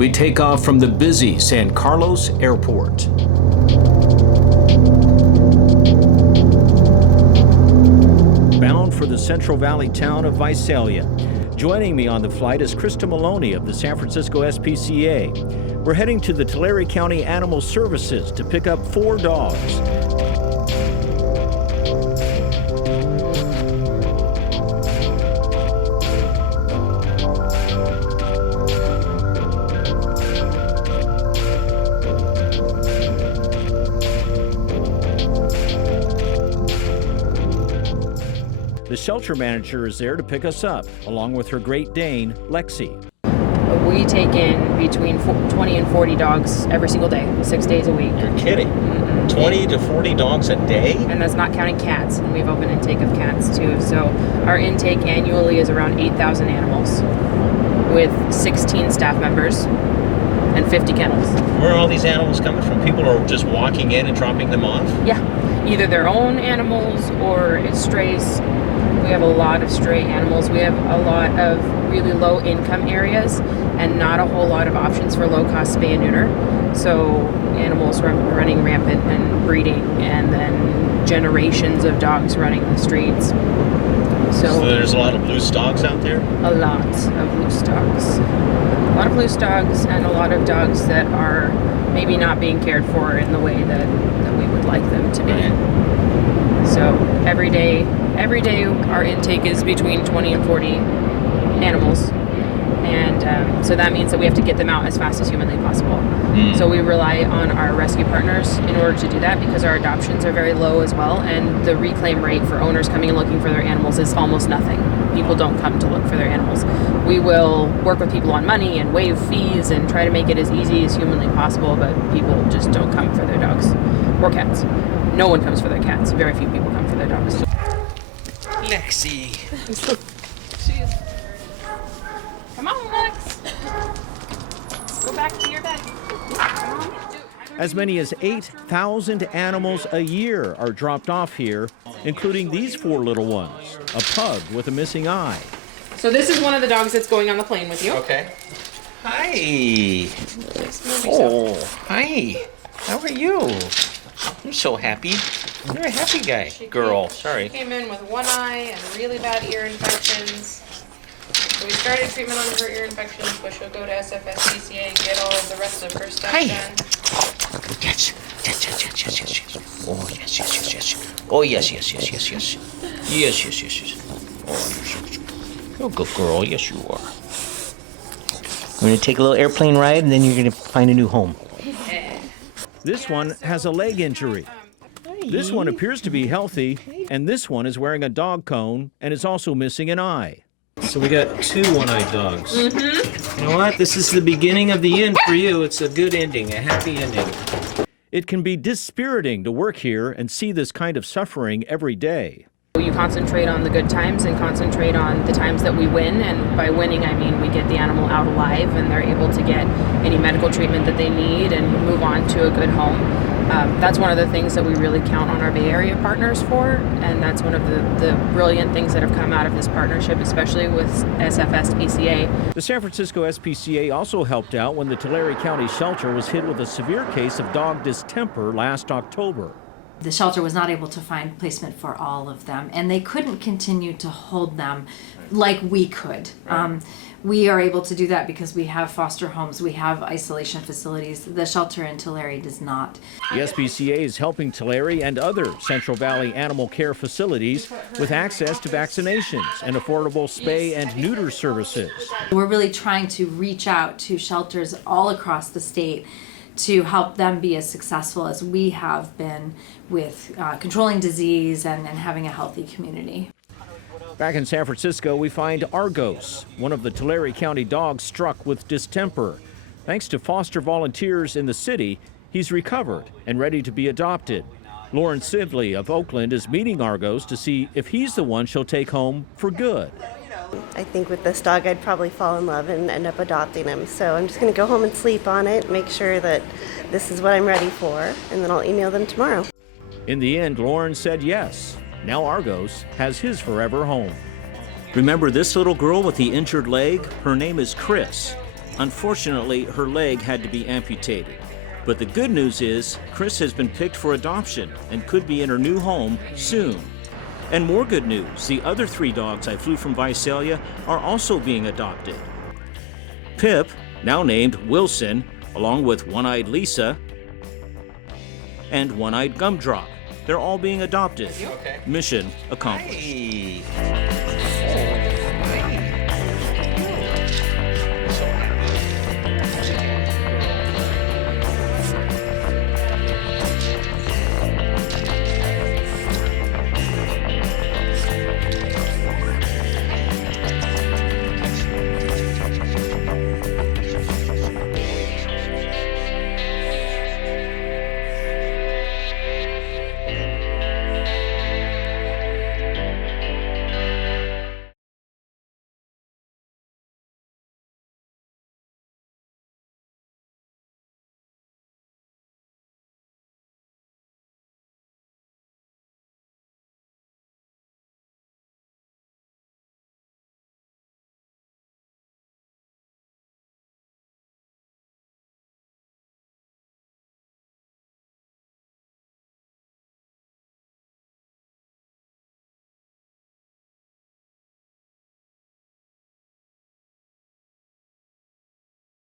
We take off from the busy San Carlos Airport. Bound for the Central Valley town of Visalia. Joining me on the flight is Krista Maloney of the San Francisco SPCA. We're heading to the Tulare County Animal Services to pick up 4 dogs. The shelter manager is there to pick us up, along with her Great Dane, Lexi. We take in between 20 and 40 dogs every single day, 6 days a week. You're kidding. Mm-hmm. 20 to 40 dogs a day? And that's not counting cats, and we have open intake of cats too. So our intake annually is around 8,000 animals with 16 staff members and 50 kennels. Where are all these animals coming from? People are just walking in and dropping them off? Yeah, either their own animals or it's strays. We have a lot of stray animals. We have a lot of really low income areas and not a whole lot of options for low cost spay and neuter. So animals running rampant and breeding, and then generations of dogs running the streets. So there's a lot of loose dogs out there? A lot of loose dogs. A lot of loose dogs and a lot of dogs that are maybe not being cared for in the way that we would like them to be. Right. So every day our intake is between 20 and 40 animals. And so that means that we have to get them out as fast as humanly possible. So we rely on our rescue partners in order to do that, because our adoptions are very low as well, and the reclaim rate for owners coming and looking for their animals is almost nothing. People don't come to look for their animals. We will work with people on money and waive fees and try to make it as easy as humanly possible, but people just don't come for their dogs or cats. No one comes for their cats. Very few people come for their dogs. Lexi. Come on, Lex. Go back to your bed. Come on. As many as 8,000 animals a year are dropped off here, including these 4 little ones, a pug with a missing eye. So this is one of the dogs that's going on the plane with you. Okay. Hi. Oh, hi. How are you? I'm so happy. You're a happy guy. Girl, sorry. She came in with one eye and really bad ear infections. So we started treatment on her ear infections, but she'll go to SPCA, get all of the rest of her stuff Hi. done. Yes. Yes. Oh, yes. Oh, yes. Yes. Oh, you're a good girl. Yes, you are. We're going to take a little airplane ride, and then you're going to find a new home. This one has a leg injury. This one appears to be healthy, and this one is wearing a dog cone and is also missing an eye. So we got 2 one-eyed dogs. You know what? This is the beginning of the end for you. It's a good ending, a happy ending. It can be dispiriting to work here and see this kind of suffering every day. You concentrate on the good times and concentrate on the times that we win, and by winning I mean we get the animal out alive and they're able to get any medical treatment that they need and move on to a good home. That's one of the things that we really count on our Bay Area partners for, and that's one of the brilliant things that have come out of this partnership, especially with SPCA. The San Francisco SPCA also helped out when the Tulare County shelter was hit with a severe case of dog distemper last October. The shelter was not able to find placement for all of them, and they couldn't continue to hold them like we could. We are able to do that because we have foster homes, we have isolation facilities. The shelter in Tulare does not. The SPCA is helping Tulare and other Central Valley animal care facilities with access to vaccinations and affordable spay and neuter services. We're really trying to reach out to shelters all across the state to help them be as successful as we have been with controlling disease and having a healthy community. Back in San Francisco, we find Argos, one of the Tulare County dogs struck with distemper. Thanks to foster volunteers in the city, he's recovered and ready to be adopted. Lauren Sidley of Oakland is meeting Argos to see if he's the one she'll take home for good. I think with this dog I'd probably fall in love and end up adopting him. So I'm just going to go home and sleep on it, make sure that this is what I'm ready for, and then I'll email them tomorrow. In the end, Lauren said yes. Now Argos has his forever home. Remember this little girl with the injured leg? Her name is Chris. Unfortunately, her leg had to be amputated. But the good news is, Chris has been picked for adoption and could be in her new home soon. And more good news, the other 3 dogs I flew from Visalia are also being adopted. Pip, now named Wilson, along with One-Eyed Lisa and One-Eyed Gumdrop. They're all being adopted. Okay. Mission accomplished. Hi.